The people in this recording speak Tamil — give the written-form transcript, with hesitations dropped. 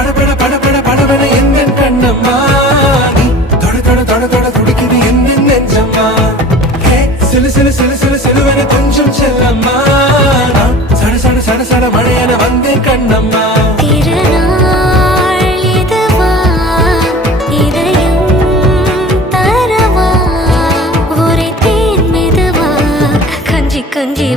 படபட படபட படபட எந்த கண்ணம்மா நீ தொட தொட தொட தொட துடிக்குது எந்த நெஞ்சம்மா ஹே சிலு சிலு சிலு சிலு சிலுவன கொஞ்சம் செல்லம்மா நான் சட சட சட சட மழையன வந்தேன் கண்ணம்மா திருநாள் இதுவா இதயம் தரவா ஒரே தேன் மெதுவா கஞ்சி கஞ்சி